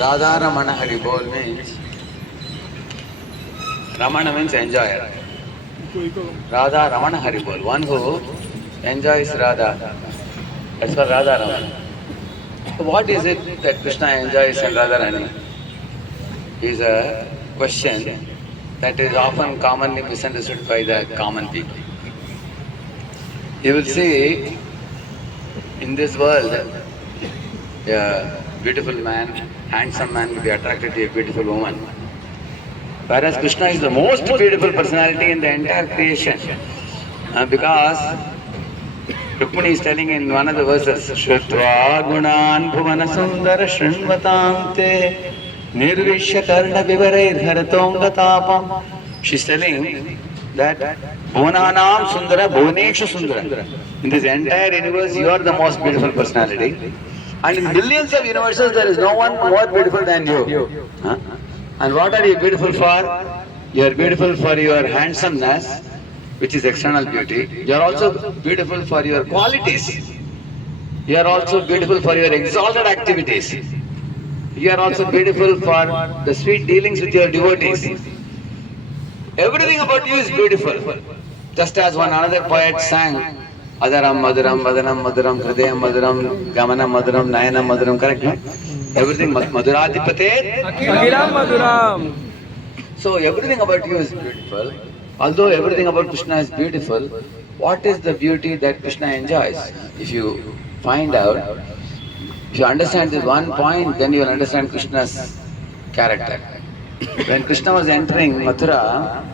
Radha Ramana Haribol means Ramana means enjoyer. Radha Ramana Haribol, one who enjoys Radha. That's called Radha Ramana. So what is it that Krishna enjoys in Radharani? Is a question that is often commonly misunderstood by the common people. You will see in this world, a beautiful man, handsome man will be attracted to a beautiful woman. Whereas Krishna is the most beautiful personality in the entire creation. Because Rukmini is telling in one of the verses, Shrutva gunan bhuvana sundara shrinvatam te nirvishya karna vivarair haratonga tapam. She's telling that Bhuvananam Sundara, Bhuvaneshu Sundara. In this entire universe, you are the most beautiful personality. And in billions of universes, there is no one more beautiful than you. Huh? And what are you beautiful for? You are beautiful for your handsomeness, which is external beauty. You are also beautiful for your qualities. You are also beautiful for your exalted activities. You are also beautiful for the sweet dealings with your devotees. Everything about you is beautiful. Just as one another poet sang, Adaram Madaram, Vadanam Madaram, Hridayam Madaram, Gamanam Madaram, Nayanam Madaram, correct? No? Everything Madhuradipate. Agilam Maduram. So everything about you is beautiful. Although everything about Krishna is beautiful, what is the beauty that Krishna enjoys? If you find out, if you understand this one point, then you will understand Krishna's character. When Krishna was entering Mathura,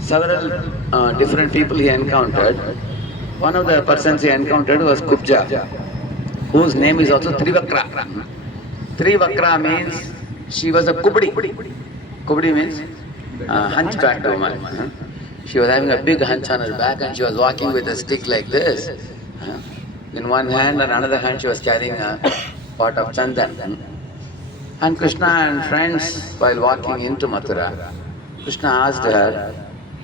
several different people he encountered. One of the persons he encountered was Kubja, whose name is also Trivakra. Trivakra means she was a Kubdi. Kubdi means hunchbacked woman. She was having a big hunch on her back and she was walking with a stick like this. In one hand and another hand she was carrying a pot of chandan. And Krishna and friends, while walking into Mathura, Krishna asked her,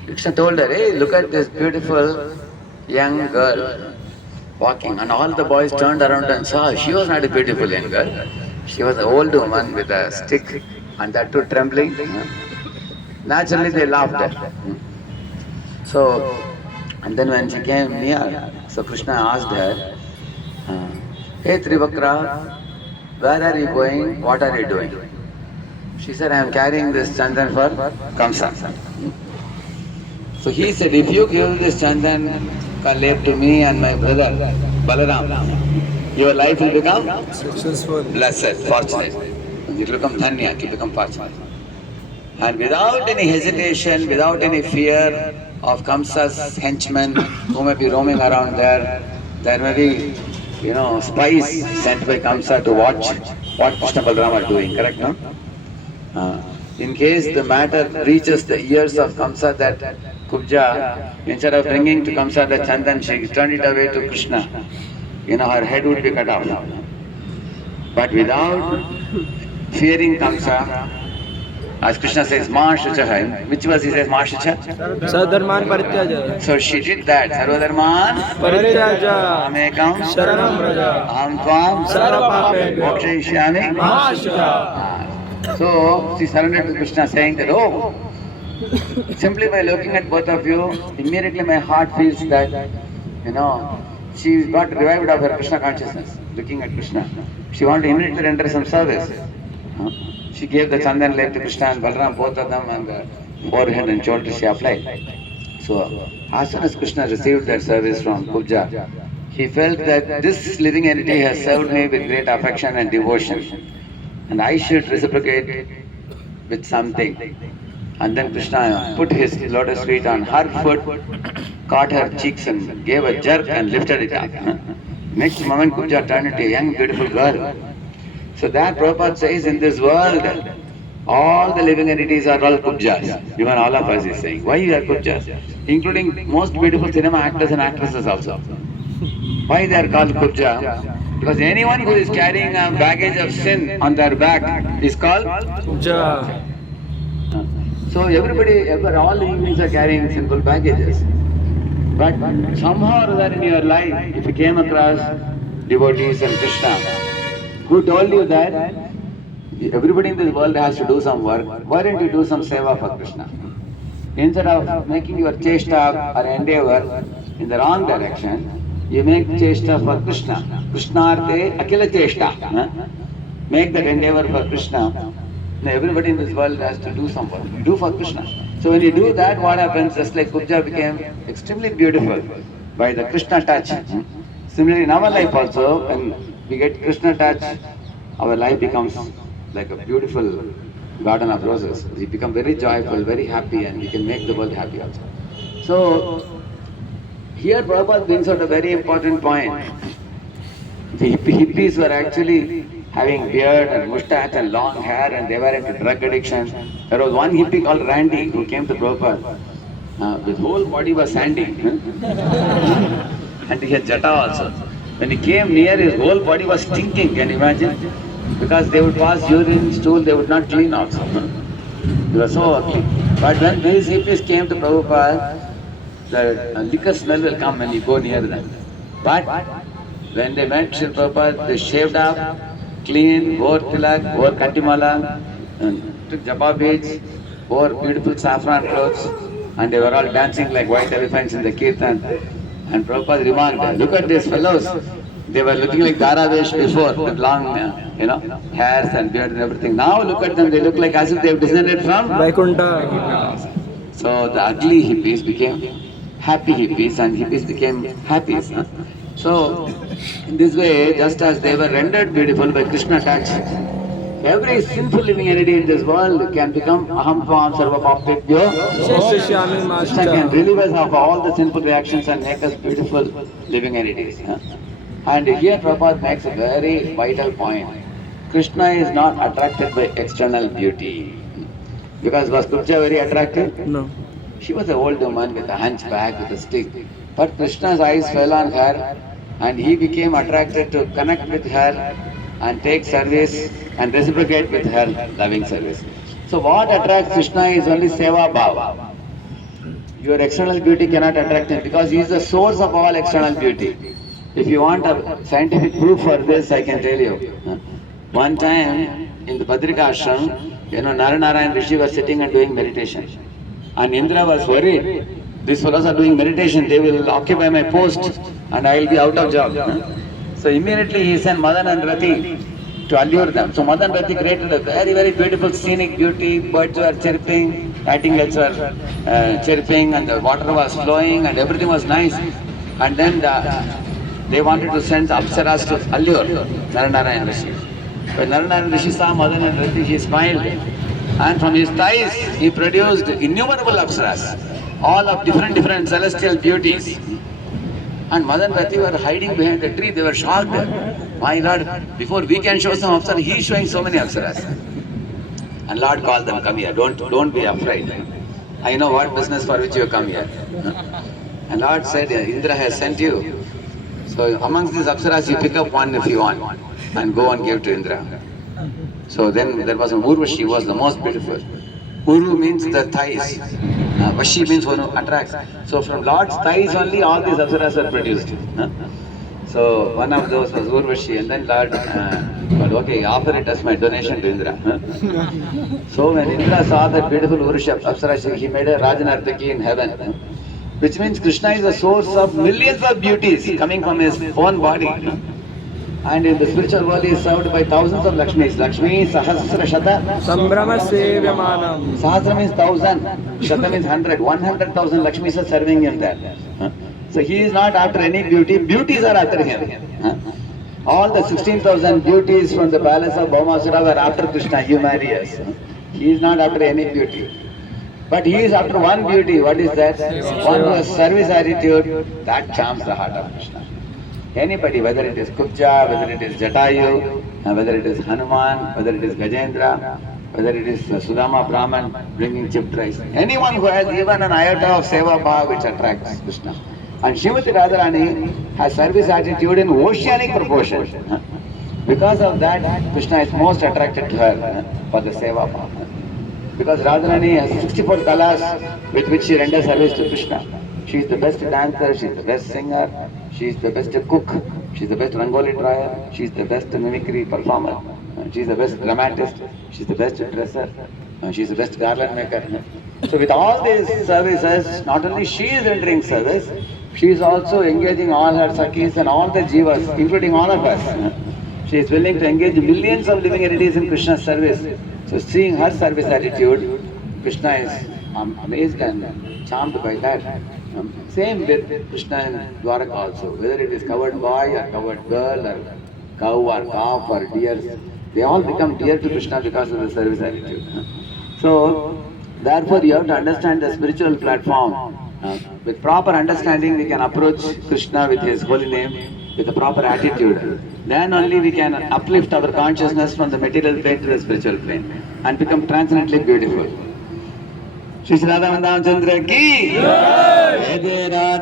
Krishna told her, hey, look at this beautiful young girl walking. And all the boys turned around and saw she was not a beautiful young girl. She was an old woman with a stick and that too trembling. Naturally they laughed at her. So, and then when she came near, so Krishna asked her, hey Trivakra, where are you going? What are you doing? She said, I am carrying this chandan for Kamsa. So he said, if you give this chandan kalep to me and my brother Balaram, your life will become Successful. blessed, fortunate. It will become dhanya, it will become fortunate. And without any hesitation, without any fear of Kamsa's henchmen who may be roaming around there, there may be spies sent by Kamsa to watch what Krishna Balaram are doing, correct, no? In case the matter reaches the ears of Kamsa that Kubja, instead of bringing to Kamsa the chandan, she turned it away to Krishna, her head would be cut off. But without fearing Kamsa, as Krishna says, Ma Shucha, which verse he says Ma Shucha? Sadharman Parityaja. So she did that. Sarvadharman Parityaja. Amekam Sharanam Braja. Aham Tvam Sarvapapebhyo Mokshayishyami. Mahashucha. So she surrendered to Krishna saying that, oh, simply by looking at both of you, immediately my heart feels that, she got revived of her Krishna consciousness, looking at Krishna. She wanted to immediately render some service. She gave the chandan lake to Krishna and Balaram, both of them, and the forehead and shoulder she applied. So, as soon as Krishna received that service from Kubja, he felt that this living entity has served me with great affection and devotion, and I should reciprocate with something. And then Krishna put his lotus feet on her foot, caught her cheeks and gave a jerk and lifted it up. Next moment, Kubja turned into a young, beautiful girl. So that Prabhupada says, in this world, all the living entities are all Kubjas. Even all of us is saying. Why you are Kubjas? Including most beautiful cinema actors and actresses also. Why they are called Kubja? Because anyone who is carrying a baggage of sin on their back is called Kubja. So everybody, all the evenings are carrying simple baggages. But somehow or other in your life, if you came across devotees and Krishna, Who told you that everybody in this world has to do some work? Why don't you do some seva for Krishna? Instead of making your chesta or endeavor in the wrong direction, you make chesta for Krishna. Krishnarte akila chesta. Make that endeavor for Krishna. Now everybody in this world has to do some work. You do for Krishna. So when you do that, what happens? Just like Kubja became extremely beautiful by the Krishna touch. Similarly, in our life also, when we get Krishna touch, our life becomes like a beautiful garden of roses. We become very joyful, very happy, and we can make the world happy also. So, here Prabhupada brings out a very important point. The hippies were actually having beard and mustache and long hair, and they were into drug addiction. There was one hippie called Randy who came to Prabhupada. His whole body was sandy. And he had jata also. When he came near, his whole body was stinking, can you imagine? Because they would pass urine, stool, they would not clean also. They were so ugly. But when these hippies came to Prabhupada, the liquor smell will come when you go near them. But when they met Sri Prabhupada, they shaved up, clean, wore tilak, wore kantimala, took japa beads, wore beautiful saffron clothes, and they were all dancing like white elephants in the kirtan. And Prabhupada remarked, look at these fellows. They were looking like Dharavesh before, with long, hairs and beard and everything. Now look at them, they look like as if they have descended from Vaikuntha. So the ugly hippies became happy hippies, and hippies became happies. So in this way, just as they were rendered beautiful by Krishna touch, every sinful living entity in this world can become aham tvam sarva papebhyo. Krishna can relieve us of all the sinful reactions and make us beautiful living entities. And here Prabhupada makes a very vital point. Krishna is not attracted by external beauty. Because was Kubja very attractive? No. She was an old woman with a hunchback, with a stick. But Krishna's eyes fell on her, and he became attracted to connect with her and take service and reciprocate with her loving service. So what attracts Krishna is only seva bhava. Your external beauty cannot attract him because he is the source of all external beauty. If you want a scientific proof for this, I can tell you. One time in the Badrika ashram, Narayana and Rishi were sitting and doing meditation. And Indra was worried. These fellows are doing meditation, they will occupy my post and I will be out of job. So immediately he sent Madan and Rati to allure them. So Madan and Rati created a very, very beautiful scenic beauty. Birds were chirping, nightingales were chirping, and the water was flowing and everything was nice. And then they wanted to send Apsaras to allure Narayana and Rishi. When Narayana and Rishi saw Madan and Rati, he smiled. And from his thighs, he produced innumerable Apsaras, all of different celestial beauties. And Madan and Rati were hiding behind a tree. They were shocked. My Lord, before we can show some Apsaras, he is showing so many Apsaras. And Lord called them, come here, don't be afraid. I know what business for which you have come here. And Lord said, Indra has sent you. So amongst these Apsaras, you pick up one if you want and go and give to Indra. So then there was a Urvashi, was the most beautiful. Uru means the thighs. Vashi means one who attracts. So from Lord's thighs only all these Apsaras are produced. So one of those was Urvashi, and then Lord said, okay, offer it as my donation to Indra. So when Indra saw that beautiful Urvashi Apsara, he made a Rajanartaki in heaven. Which means Krishna is the source of millions of beauties coming from his own body. And in the spiritual world he is served by thousands of Lakshmis. Lakshmi Sahasra Shata. Sambrama Sevyamanam. Sahasra means 1,000. Shata means 100. 100,000 Lakshmis are serving him there. So he is not after any beauty. Beauties are after him. All the 16,000 beauties from the palace of Bhaumasura were after Krishna, Humanius. He is not after any beauty. But he is after one beauty. What is that? One who has service attitude, that charms the heart of Krishna. Anybody, whether it is Kubja, whether it is Jatayu, whether it is Hanuman, whether it is Gajendra, whether it is Sudama Brahman bringing chipped rice, anyone who has even an iota of seva bhava which attracts Krishna. And Srimati Radharani has service attitude in oceanic proportion. Because of that, Krishna is most attracted to her for the seva bhava. Because Radharani has 64 kalas with which she renders service to Krishna. She is the best dancer, she is the best singer, she is the best cook, She's the best Rangoli drawer. She's the best mimicry performer. She's the best dramatist. She's the best dresser. She's the best garland maker. So with all these services, not only she is rendering service, she is also engaging all her Sakhis and all the Jivas, including all of us. She is willing to engage millions of living entities in Krishna's service. So seeing her service attitude, Krishna is amazed and charmed by that. Same with Krishna and Dwaraka also, whether it is covered boy or covered girl or cow or calf or deer, they all become dear to Krishna because of the service attitude. So, therefore you have to understand the spiritual platform. With proper understanding we can approach Krishna with his holy name with a proper attitude. Then only we can uplift our consciousness from the material plane to the spiritual plane and become transcendently beautiful. Shri Radha Chandra ki Jai.